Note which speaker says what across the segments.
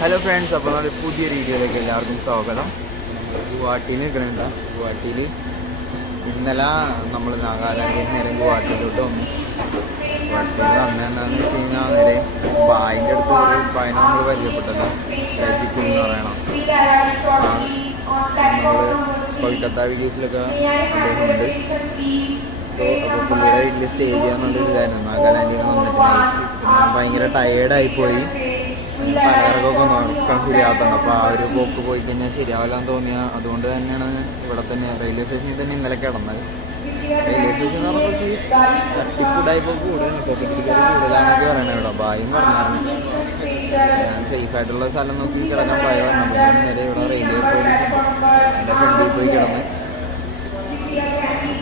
Speaker 1: Hello friends അപ്പോൾ നമ്മുടെ പുതിയ വീഡിയോയിലേക്ക് എല്ലാവർക്കും സ്വാഗതം. ഗുവാഹട്ടിയിൽ നിൽക്കുന്നുണ്ട് ഗുവാഹട്ടിയിൽ ഇന്നലെ നമ്മൾ നാഗാലാൻഡിൽ നേരെ ഗുവാഹട്ടിയിലോട്ട് വന്നു. ഗുവാഹട്ടിയിൽ വന്നതെന്താണെന്ന് വെച്ച് കഴിഞ്ഞാൽ നേരെ ബായിന്റെ അടുത്ത് ഒരു ബായിനെ നമ്മൾ പരിചയപ്പെട്ടല്ലോ. രജിക്കു എന്ന് പറയണം. നമ്മൾ കൊൽക്കത്ത വീഡിയോസിലൊക്കെ അദ്ദേഹമുണ്ട് സോ അപ്പോൾ പുള്ളിയുടെ വീട്ടിൽ സ്റ്റേ ചെയ്യാന്നുള്ളൊരു ഇതായിരുന്നു. നാഗാലാൻഡിൽ നിന്ന് വന്നിട്ടുണ്ടായിരുന്നു ഭയങ്കര ടയേർഡായി പോയി. പലചരക്കൊക്കെ നോക്കാൻ ശരിയാകത്തുണ്ട് അപ്പോൾ ആ ഒരു പോക്ക് പോയി കഴിഞ്ഞാൽ ശരിയാവില്ലാന്ന് തോന്നിയ അതുകൊണ്ട് തന്നെയാണ് ഇവിടെ തന്നെ റെയിൽവേ സ്റ്റേഷനിൽ തന്നെ ഇന്നലെ കിടന്നത്. റെയിൽവേ സ്റ്റേഷൻ എന്ന് പറഞ്ഞാൽ കുറച്ച് തട്ടിപ്പുടായ്പൊക്കെ കൂടുതലാണ് പൊക്കറ്റിക്കാർ കൂടുതലാണെന്നൊക്കെ പറയണത് ഇവിടെ ബായും പറഞ്ഞായിരുന്നു. ഞാൻ സേഫായിട്ടുള്ള സ്ഥലം നോക്കി കിടക്കാൻ ഭയം പറഞ്ഞു ഞാൻ നേരെ ഇവിടെ റെയിൽവേ പോയി. എന്റെ ഫ്രണ്ടിൽ പോയി കിടന്ന്.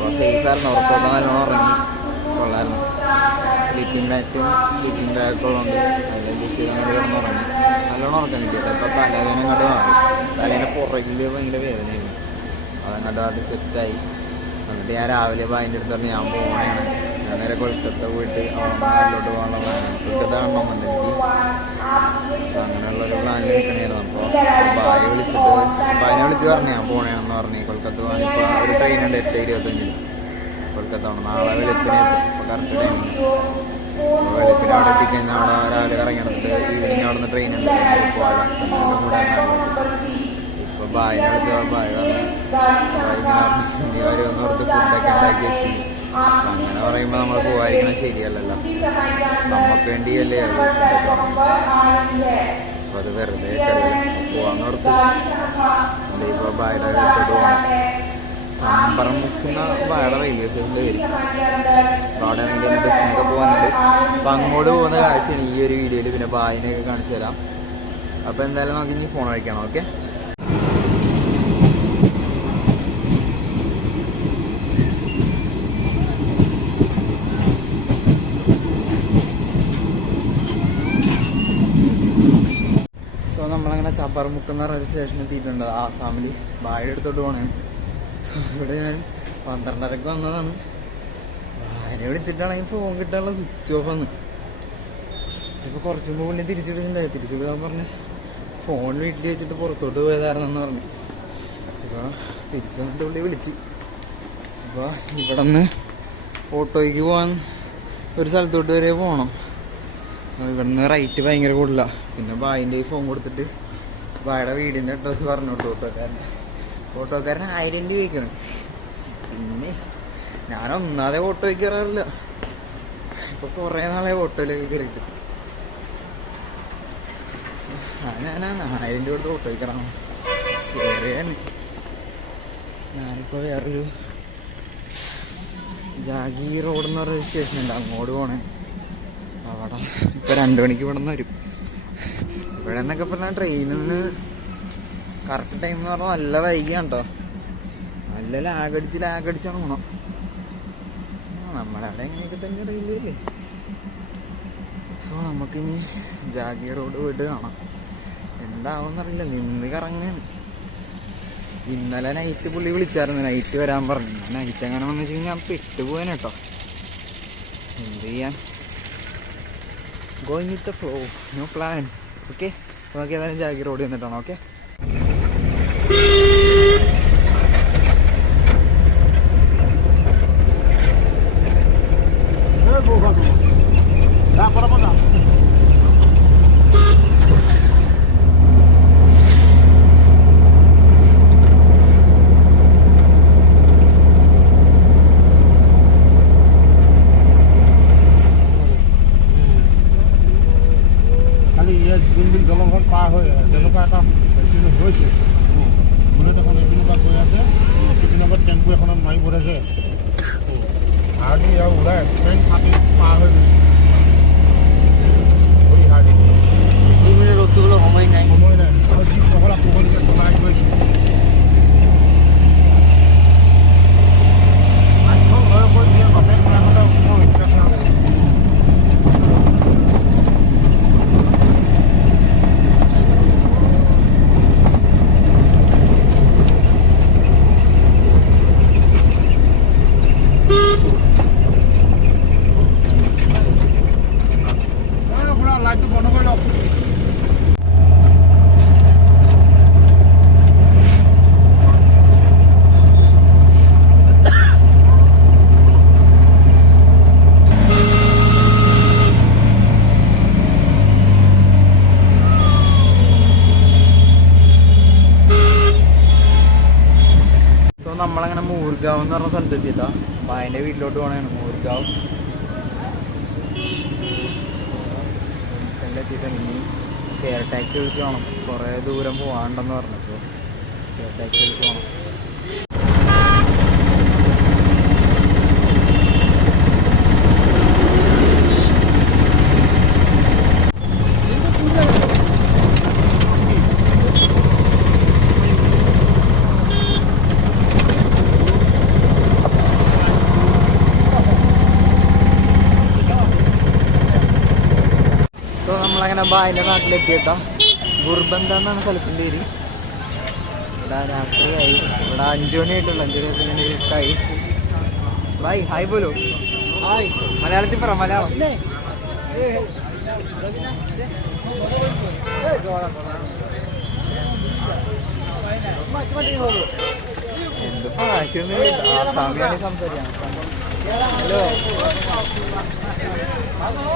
Speaker 1: അപ്പോൾ സേഫ് ആയിരുന്നു. ഉറക്കമൊക്കെ നല്ലോണം ഉറങ്ങി. കൊള്ളായിരുന്നു. സ്ലീപ്പിംഗ് ബാറ്റും സ്ലീപ്പിംഗ് ബാഗൊക്കെ ഉള്ളതുകൊണ്ട് അതിൽ ജസ്റ്റ് അങ്ങോട്ട് കിടന്ന് ഉറങ്ങി. നല്ലോണം ഉറക്കം കിട്ടിയത് അപ്പോൾ തലവേദന അങ്ങോട്ട് മാറി. തലേന്റെ പുറകിൽ ഭയങ്കര വേദനയായിരുന്നു. അതങ്ങോട്ട് അത് സെറ്റായി എന്നിട്ട് ഞാൻ രാവിലെ അപ്പോൾ അതിന്റെ അടുത്ത് പറഞ്ഞ് ഞാൻ പോകണേണ് നേരെ കൊൽക്കത്ത പോയിട്ട് അവിടെ പോകാനുള്ള പ്ലാനാണ് കൊൽക്കത്ത കാണണമെന്നുണ്ടെങ്കിൽ പക്ഷെ അങ്ങനെയുള്ളൊരു പ്ലാനിൽ നിൽക്കണമായിരുന്നു അപ്പോൾ ഭാര്യ വിളിച്ചിട്ട് ഭാര്യ വിളിച്ച് പറഞ്ഞു ഞാൻ പോണേന്ന് പറഞ്ഞു കൊൽക്കത്ത പോകാൻ. ഇപ്പോൾ ഒരു ട്രെയിൻ ഉണ്ട് എട്ട് ഇരുപത്തഞ്ചിന് കൊൽക്കത്ത പോകണം നാളെ വെളുപ്പിനെ കറക്റ്റ് ടൈമിന് അപ്പോൾ വെളുപ്പിന് അവിടെ എത്തിക്കഴിഞ്ഞാൽ അവിടെ രാവിലെ ഇറങ്ങിയിട്ട് ഈവനിങ് അവിടെ നിന്ന് ട്രെയിൻ ഉണ്ട് കൂടെ ഇപ്പോൾ ബായിനെ വിളിച്ചപ്പോൾ ഭാര്യ പറഞ്ഞു ബായ് ഇങ്ങനെ നീ വരുമെന്ന് ഓർത്ത് ഫുഡൊക്കെ ഉണ്ടാക്കി വെച്ചു അങ്ങനെ പറയുമ്പോൾ നമ്മൾ പോകാതിരിക്കണം ശരിയല്ലല്ലോ. നമുക്ക് വേണ്ടിയല്ലേ അത് അപ്പോൾ അത് വെറുതെ പോവാന്ന് ഓർത്ത് ഇപ്പോൾ ബായുടെ മുക്കുന്ന ബായുടെ റെയിൽവേ സ്റ്റേഷനിൽ അവിടെ എന്തെങ്കിലും ബസ്സിനൊക്കെ പോകാനുണ്ട് അപ്പം അങ്ങോട്ട് പോകുന്ന കാഴ്ചയാണ് ഈ ഒരു വീഡിയോയിൽ പിന്നെ ബായിനെയൊക്കെ കാണിച്ചു തരാം. അപ്പോൾ എന്തായാലും നമുക്ക് ഇനി ഫോൺ കഴിക്കണം ഓക്കെ സോ നമ്മളങ്ങനെ റെയിൽവേ സ്റ്റേഷനിൽ എത്തിയിട്ടുണ്ട്. ആസാമിൽ ബായുടെ അടുത്തോട്ട് പോണേ. ഇവിടെ ഞാൻ പന്ത്രണ്ടരക്ക് വന്നതാണ്. ബായനെ വിളിച്ചിട്ടാണെങ്കിൽ ഫോൺ കിട്ടാനുള്ള സ്വിച്ച് ഓഫ് ആണ് ഇപ്പൊ കുറച്ചു മുമ്പ് പുള്ളി തിരിച്ചു വിളിച്ചിട്ടുണ്ടായി. തിരിച്ചു വിളിക്കാൻ പറഞ്ഞ് ഫോൺ വീട്ടിൽ വെച്ചിട്ട് പുറത്തോട്ട് പോയതായിരുന്നെന്ന് പറഞ്ഞു. ഇപ്പൊ തിരിച്ചു വന്നിട്ട് പുള്ളി വിളിച്ച്. അപ്പോൾ ഇവിടെ നിന്ന് ഓട്ടോയ്ക്ക് പോകാൻ ഒരു സ്ഥലത്തോട്ട് വരെ പോകണം ഇവിടുന്ന് റേറ്റ് ഭയങ്കര കൂടുതലാണ് പിന്നെ ബായിന്റെ ഫോൺ കൊടുത്തിട്ട് ബായുടെ വീടിന്റെ അഡ്രസ്സ് പറഞ്ഞു കൊടുത്തു ഓട്ടോക്കാരൻ ഓട്ടോക്കാരൻ ആയിരം രൂപ വയ്ക്കണം. പിന്നെ ഞാൻ ഒന്നാതെ ഓട്ടോ കയറാറില്ല. ഇപ്പൊ കുറേ നാളെ ഓട്ടോയിലേക്ക് കയറിയിട്ട്. ഞാനാണ് ആയിരം രൂപ കൊടുത്ത് ഓട്ടോ കയറണം കയറിയാണ് ഞാനിപ്പോൾ വേറൊരു ജാഗീ റോഡ് എന്ന് പറഞ്ഞ സ്റ്റേഷൻ ഉണ്ട് അങ്ങോട്ട് പോണേ. അവിടെ ഇപ്പൊ രണ്ടു മണിക്ക് ഇവിടെ നിന്ന് വരും. ഇവിടെ എന്നൊക്കെ പറഞ്ഞാൽ ട്രെയിനിന് കറക്റ്റ് ടൈം എന്ന് പറഞ്ഞാൽ നല്ല വൈകിയാണ് കേട്ടോ നല്ല ലാഗടിച്ച് ലാഗടിച്ചാണ് ഗുണം നമ്മുടെ അവിടെ എങ്ങനെയൊക്കെ തന്നെ റെയിൽവേ അല്ലേ സോ നമുക്കിനി ജാഗിയ റോഡ് പോയിട്ട് കാണാം. എന്താവുമെന്നറിയില്ല നിന്ന് കറങ്ങാണ്. ഇന്നലെ നൈറ്റ് പുള്ളി വിളിച്ചായിരുന്നു. നൈറ്റ് വരാൻ പറഞ്ഞു. നൈറ്റ് അങ്ങനെ വന്നു വെച്ച് കഴിഞ്ഞാൽ പെട്ടുപോകാൻ കേട്ടോ. എന്ത് ചെയ്യാൻ? Going with flow no plan okay. നമുക്ക് ഏതായാലും ജാഗി ഓടി വന്നിട്ടാണ്. ഓക്കെ?
Speaker 2: আৰু ওলাই ট্ৰেইন ফাটি পাৰ হৈ গৈছে ভৰি হাৰ্ডি
Speaker 1: দুই মিনিট ৰখিবলৈ সময় নাই
Speaker 2: সময় নাই আৰু যি পহলা পোহলিকে চলাই গৈছে
Speaker 1: എന്ന് പറഞ്ഞ സ്ഥലത്ത് അപ്പൊ അതിന്റെ വീട്ടിലോട്ട് പോകണാണ് മൂർഗാവ്. എത്തിയിട്ടാണ് ഇനി ഷെയർ ടാക്സി വിളിച്ച് പോകണം കുറേ ദൂരം പോകാണ്ടെന്ന് പറഞ്ഞപ്പോൾ ഷെയർ ടാക്സി വിളിച്ച് പോകണം സോ നമ്മളങ്ങനെ ബായിന്റെ നാട്ടിലെത്തിയട്ടോ ഗുർബന്ത എന്നാണ് സ്ഥലത്തിന്റെ പേര്. ഇവിടെ രാത്രിയായി. ഇവിടെ അഞ്ചു മണി ആയിട്ടുള്ളൂ അഞ്ചു ദിവസം ഇരുട്ടായി. ബായ് ഹായ് പോലോ ഹായ്. മലയാളത്തിൽ പറ മലയാളം. എന്ത് ഭാഷയൊന്നും ആസാമിയാണ് സംസാരിക്കാം ഹലോ.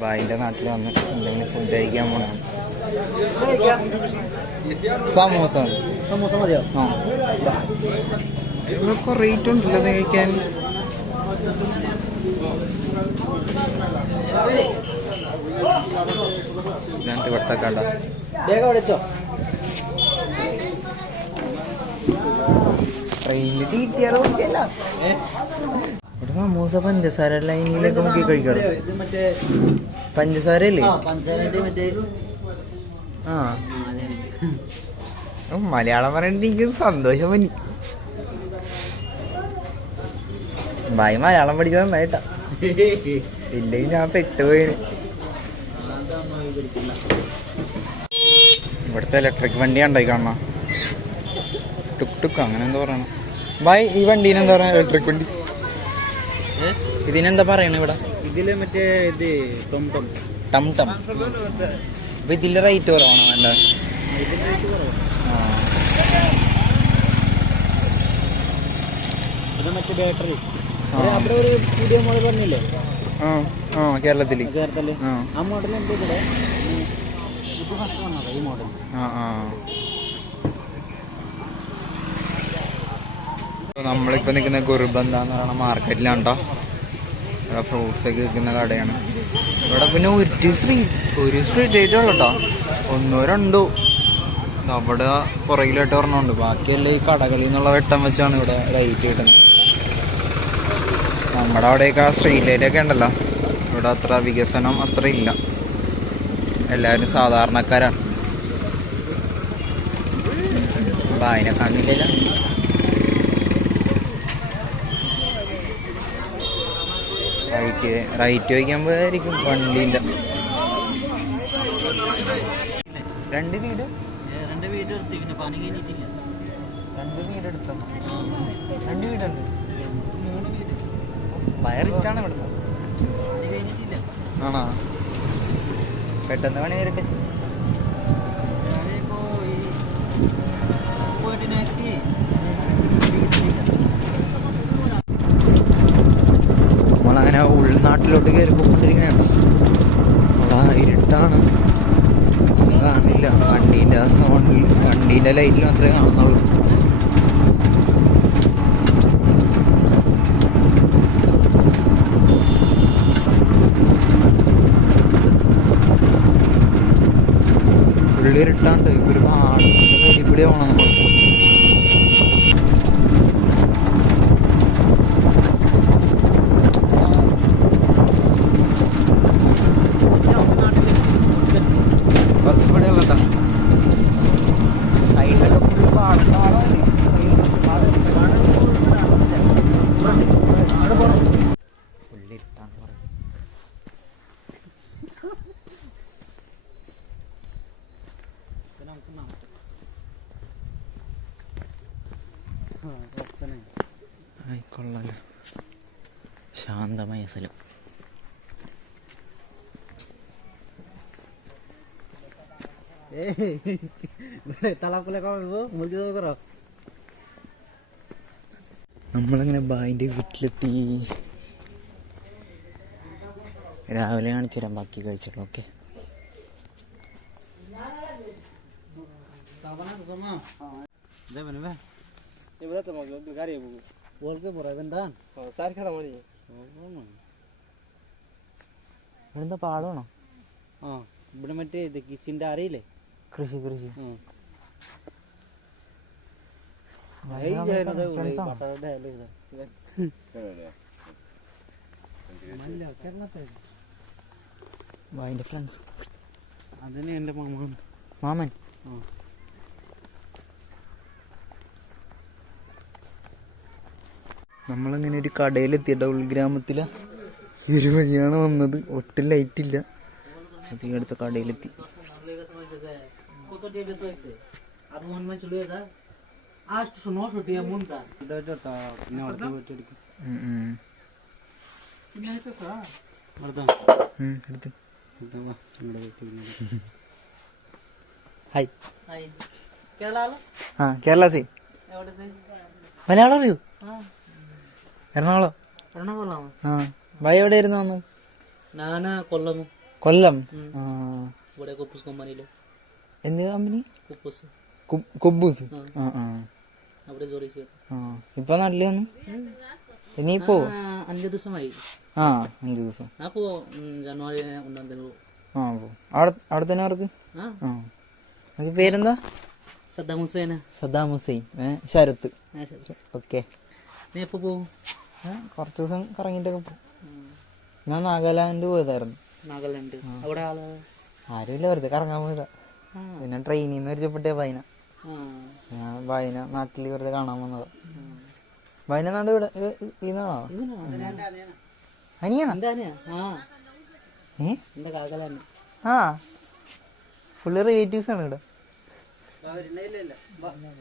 Speaker 1: ബായിന്റെ നാട്ടിൽ വന്ന് എന്തെങ്കിലും ഫുഡ് കഴിക്കാൻ പോണാണ് സമൂസ
Speaker 2: സമൂസ മതിയോ?
Speaker 1: ആ. ഇവിടെ റേറ്റ് ഉണ്ടല്ലോ കഴിക്കാൻ. ഞാൻ ഇവിടുത്തെ കണ്ടോ
Speaker 2: വേഗം അടിച്ചോ
Speaker 1: ട്രെയിനിൽ കിട്ടിയാലോ കുടിക്കല്ല ഇവിടെ സമൂസ പഞ്ചസാര ലൈനിലൊക്കെ നോക്കി കഴിക്കാറ്. പഞ്ചസാര അല്ലേ
Speaker 2: ആ.
Speaker 1: മലയാളം പറയണ്ട എനിക്ക് സന്തോഷം പനി ഭായി മലയാളം പഠിക്കാൻ നന്നായിട്ടാ. ഇല്ലെങ്കിൽ ഞാൻ പെട്ടുപോയിന് ഇവിടുത്തെ ഇലക്ട്രിക് വണ്ടി ഉണ്ടായി കാണണം ടുക് ടുക്ക് അങ്ങനെ എന്താ പറയണം. ബൈ ഈ വണ്ടീനെ എന്താ ഇലക്ട്രിക് വണ്ടി. ഇതിനെന്താ പറയണ ഇവിടെ?
Speaker 2: ഇതിൽ മറ്റേ ഇത് ടം ടം
Speaker 1: ടം ടം അപ്പൊ ഇതിന്റെ റേറ്റ് കുറവാണോ നല്ല?
Speaker 2: മറ്റേ ബാറ്ററി. അവിടെ ഒരു പുതിയ മോഡൽ പറഞ്ഞില്ലേ
Speaker 1: ആ
Speaker 2: മോഡൽ എന്താ ഇവിടെ ഉം. ഇത് ഫസ്റ്റ് വന്നതാ ഈ മോഡൽ
Speaker 1: ആ ആ. നമ്മളിപ്പോ നിൽക്കുന്ന കുറുബന്ത എന്ന് പറയുന്ന മാർക്കറ്റിലാണ് കേട്ടോ ഇവിടെ ഫ്രൂട്ട്സ് ഒക്കെ വിൽക്കുന്ന കടയാണ്. ഇവിടെ പിന്നെ ഒരു സ്ട്രീറ്റ് ഒരു സ്ട്രീറ്റ് ആയിട്ട് ഉള്ളു കേട്ടോ ഒന്നോ രണ്ടോ. അവിടെ പുറകിലായിട്ട് ഒരെണ്ണമുണ്ട് ബാക്കിയെല്ലാം ഈ കടകളിൽ നിന്നുള്ള വെട്ടം വെച്ചാണ് ഇവിടെ ലൈറ്റ് കിട്ടുന്നത്. നമ്മുടെ അവിടെയൊക്കെ ആ സ്ട്രീറ്റ് ലൈറ്റ് ഒക്കെ ഉണ്ടല്ലോ. ഇവിടെ അത്ര വികസനം അത്ര ഇല്ല. എല്ലാവരും സാധാരണക്കാരാണ്. അപ്പൊ അതിനെ കാണില്ലല്ലോ റൈറ്റ് ചോദിക്കാൻ ചോദിക്കുമ്പോഴായിരിക്കും വണ്ടീന്റെ രണ്ട് വീട്?
Speaker 2: രണ്ട് വീട് എടുത്തി പിന്നെ പണി കഴിഞ്ഞിട്ടില്ല.
Speaker 1: രണ്ട് വീട് എടുത്തോ? രണ്ട് വീടുണ്ട്.
Speaker 2: മൂന്ന് വീട്.
Speaker 1: വയറിച്ചാണ് ഇവിടുന്ന്.
Speaker 2: പണി കഴിഞ്ഞിട്ടില്ല.
Speaker 1: ആണോ? പെട്ടെന്ന് പണി നേരിട്ട്.
Speaker 2: ഞാനിപ്പോ ഈ
Speaker 1: ഉൾനാട്ടിലോട്ട് കയറി പോയിക്കൊണ്ടിരിക്കണുണ്ടോ അവിടെ ഇരുട്ടാണ്. കാണില്ല വണ്ടീന്റെ സൗണ്ടിൽ വണ്ടീന്റെ ലൈറ്റിൽ മാത്രമേ കാണുന്നുള്ളൂ. ഉള്ളിരുട്ടാണ്ട് ഒരു പാടത്തിന്റെ കൂടി പോകണം നമ്മൾ ആയി കൊള്ളാലോ. ശാന്തമായ സ്ഥലം. നമ്മളങ്ങനെ ബായിന്റെ വീട്ടിലെത്തി. രാവിലെ കാണിച്ചു തരാം ബാക്കി കഴിച്ചോളൂ ഓക്കെ? বলকে পড়াবেন দান
Speaker 3: তার খেলা মারি
Speaker 1: ഇവിടുന്ന് പാടമാണോ
Speaker 2: ആ ഇവിടെ മറ്റേ ഇത് കിച്ചിൻ്റെ അറിയില്ലേ
Speaker 1: കൃഷി കൃഷി അതിന്റെ ഫ്രണ്ട്സ്
Speaker 2: അതന്നെ എൻ്റെ മാമ
Speaker 1: മാമൻ
Speaker 2: ആ.
Speaker 1: നമ്മളങ്ങനെ ഒരു കടയിലെത്തി ഉൾഗ്രാമത്തിലെ ഈ ഒരു വഴിയാണ് വന്നത്. ഒട്ടും ലൈറ്റില്ല അധികം അടുത്ത കടയിലെത്തി. ഹായ്
Speaker 3: കേരള
Speaker 1: ആ സി മലയാളം അറിയൂ? എറണാകുളം.
Speaker 3: എറണാകുളം
Speaker 1: ആ. ഭയ എവിടെയായിരുന്നു വന്ന്
Speaker 3: ഞാൻ കൊല്ലം.
Speaker 1: കൊല്ലം? ആ.
Speaker 3: ഇവിടെ കുപ്പൂസ് കമ്പനിയിൽ.
Speaker 1: എന്ത് കമ്പനി?
Speaker 3: കുപ്പൂസ്.
Speaker 1: കുബൂസ് ആ. ആ
Speaker 3: അവിടെ ജോലി ചെയ്തു.
Speaker 1: ആ. ഇപ്പൊ നല്ല വന്ന്? ഇനിയിപ്പോ?
Speaker 3: അഞ്ചു ദിവസമായി.
Speaker 1: ആ അഞ്ചു ദിവസം.
Speaker 3: ഞാൻ പോ ജനുവരി ഒന്നാം തീയതി.
Speaker 1: ആ പോ അവിടെ അവിടെ തന്നെ അവർക്ക്
Speaker 3: ആ.
Speaker 1: പേരെന്താ?
Speaker 3: Saddam Husaina.
Speaker 1: Saddam Hussain. Sarath. Okay.
Speaker 3: നീ എപ്പോ പോകും
Speaker 1: കുറച്ച് ദിവസം കറങ്ങിട്ടൊക്കെ പോകും ഞാൻ നാഗാലാൻഡ് പോയതായിരുന്നു.
Speaker 3: നാഗാലാൻഡ്. അവിടെ ആൾ?
Speaker 1: ആരുമില്ല വെറുതെ കറങ്ങാൻ പോയതാ. പിന്നെ ട്രെയിനിൽ നിന്ന് പരിചയപ്പെട്ടേ വൈന. ഞാൻ വൈന നാട്ടിൽ വെറുതെ കാണാൻ വന്നതാ. വൈന നാട് ഇവിടെ ഈ
Speaker 3: ആ.
Speaker 1: ഫുള്ള് റിലേറ്റീവ്സ് ആണ് ഇവിടെ.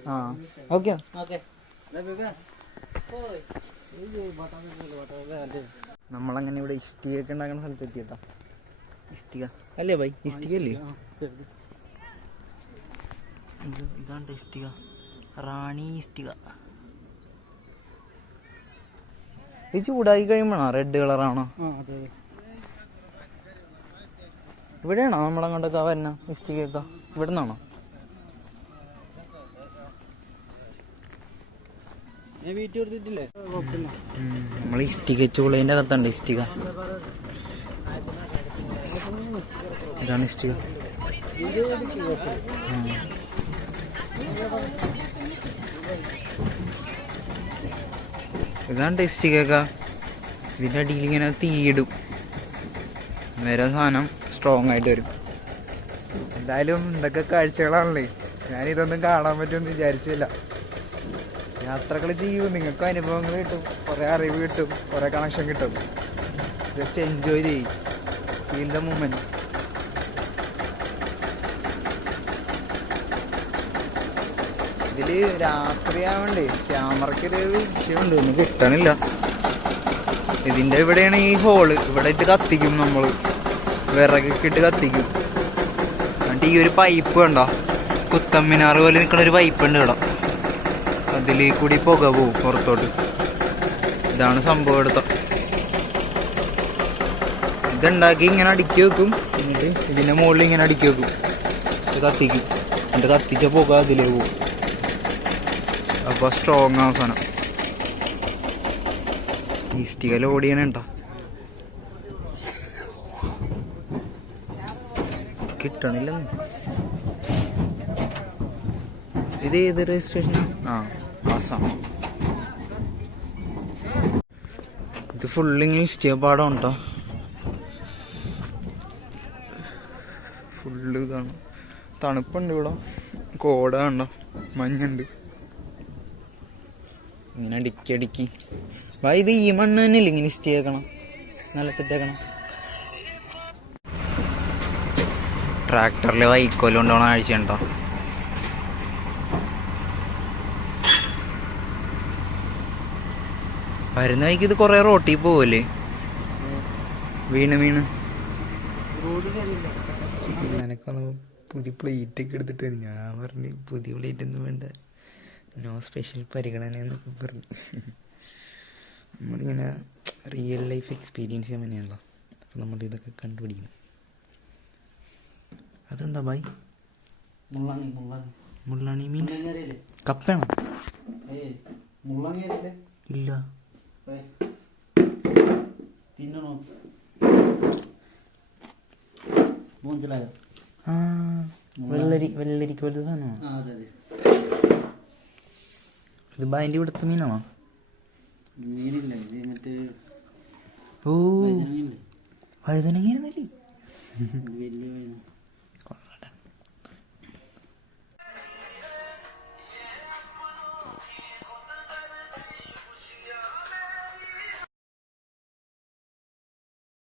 Speaker 1: ആ ഓക്കെ.
Speaker 3: ഓക്കെ
Speaker 1: നമ്മളങ്ങനെ ഇവിടെ ഇഷ്ടിക ഒക്കെ ഉണ്ടാക്കുന്ന സ്ഥലത്ത് എത്തിയട്ടാ ഇഷ്ടിക. അല്ലേ ബൈ ഇഷ്ടിക അല്ലേ? ഇത് ഇതാണ് ഇഷ്ടിക. റാണി ഇഷ്ടിക. ഇത് ചൂടായി കഴിയുമ്പോഴാണോ? റെഡ് കളറാണോ ഇവിടെയാണോ നമ്മളങ്ങോട്ടൊക്കെ വരുന്ന ഇഷ്ടികയൊക്കെ. ഇവിടെ നിന്നാണോ
Speaker 2: ഞാൻ വീട്ടിൽ കൊടുത്തിട്ടില്ലേ കുഴപ്പമില്ല
Speaker 1: നമ്മൾ ഇഷ്ടിക ചൂളേന്റെ അകത്തുണ്ട് ഇഷ്ടിക. ഇതാണ് ഇഷ്ടിക. ഇതാണ് ഇഷ്ടിക ഇതിന്റെ അടിയിൽ ഇങ്ങനെ തീയിടും. വേറെ സാധനം സ്ട്രോങ് ആയിട്ട് വരും. എന്തായാലും എന്തൊക്കെ കാഴ്ചകളാണല്ലേ? ഞാനിതൊന്നും കാണാൻ പറ്റുമെന്ന് വിചാരിച്ചില്ല. യാത്രകൾ ചെയ്യൂ നിങ്ങൾക്ക് അനുഭവങ്ങൾ കിട്ടും കുറേ അറിവ് കിട്ടും കുറേ കണക്ഷൻ കിട്ടും. ജസ്റ്റ് എൻജോയ് ചെയ്യും. ഫീൽ ദ മൂമെന്റ് ഇതിൽ രാത്രിയാവണ്ടേ ക്യാമറയ്ക്ക് ഒരു വിഷയമുണ്ട് ഒന്നും കിട്ടണില്ല. ഇതിന്റെ ഇവിടെയാണ് ഈ ഹോൾ ഇവിടെ ഇട്ട് കത്തിക്കും നമ്മൾ. വിറകൊക്കെ കത്തിക്കും. എന്നിട്ട് ഈ ഒരു പൈപ്പ് കണ്ടോ? കുത്തമ്മിനാറ് പോലെ നിൽക്കുന്ന ഒരു പൈപ്പ് ഉണ്ട് ഇവിടെ. അതിൽ കൂടി പുക പോവും പുറത്തോട്ട്. ഇതാണ് സംഭവം എടുത്ത. ഇതുണ്ടാക്കി ഇങ്ങനെ അടുക്കി വെക്കും. എന്നിട്ട് ഇതിന്റെ മുകളിൽ ഇങ്ങനെ അടുക്കി വെക്കും. കത്തിക്കും. എന്നിട്ട് കത്തിച്ച പുക അതിലേ പോവും. അപ്പൊ സ്ട്രോങ് അവസാനം. ഈസ്റ്റികൽ ഓടിയാണ് ഉണ്ടോ കിട്ടണില്ലെന്ന്. ഇത് ഏത് രജിസ്ട്രേഷനാണ് ആ. ആസാം ഇത് ഫുൾ ഇംഗ്ലീഷ് ചെയ്യാൻ പാടം ഉണ്ടോ ഫുള്ള് ഇതാണ്. തണുപ്പുണ്ട് ഇവിടെ. കോട ഉണ്ടോ മഞ്ഞുണ്ട്. ഇങ്ങനെ അടിക്കി അടിക്കി. വാ ഇത് ഈ മണ്ണ് തന്നെയല്ലേ ഇങ്ങനെ ഇഷ്ടേക്കണം നിലത്തിട്ടേക്കണം ട്രാക്ടറിൽ വൈക്കോൽ ആഴ്ച ഉണ്ടോ വരുന്ന വഴിക്ക് ഇത് കൊറേ റോട്ടിൽ പോവല്ലേ? വീണ് വീണ്. എനക്കൊന്ന് പുതിയ പ്ലേറ്റ് ഒക്കെ എടുത്തിട്ട് ഞാൻ പറഞ്ഞു പുതിയ പ്ലേറ്റ് ഒന്നും വേണ്ട. നോ സ്പെഷ്യൽ പരിഗണന എന്നൊക്കെ പറഞ്ഞു. നമ്മളിങ്ങനെ റിയൽ ലൈഫ് എക്സ്പീരിയൻസ് ചെയ്യാൻ തന്നെയാണല്ലോ അപ്പം നമ്മൾ ഇതൊക്കെ കണ്ടുപിടിക്കുന്നു. അതെന്താ
Speaker 2: ബായ്
Speaker 1: മുള്ളാണി മീൻസ് കപ്പയാണോ? ഇല്ല.
Speaker 2: ഏയ് തിന്നണോ മനസ്സിലായോ
Speaker 1: ആ വെള്ളരി വെള്ളരിക്ക്
Speaker 2: അതെ
Speaker 1: ഇത് അതിന്റെ ഇവിടുത്തെ മീനാണോ?
Speaker 2: മീനില്ല ഇത് മറ്റേ
Speaker 1: ഓ. വഴുതനങ്ങ
Speaker 2: വലിയ വൈദ്യുതി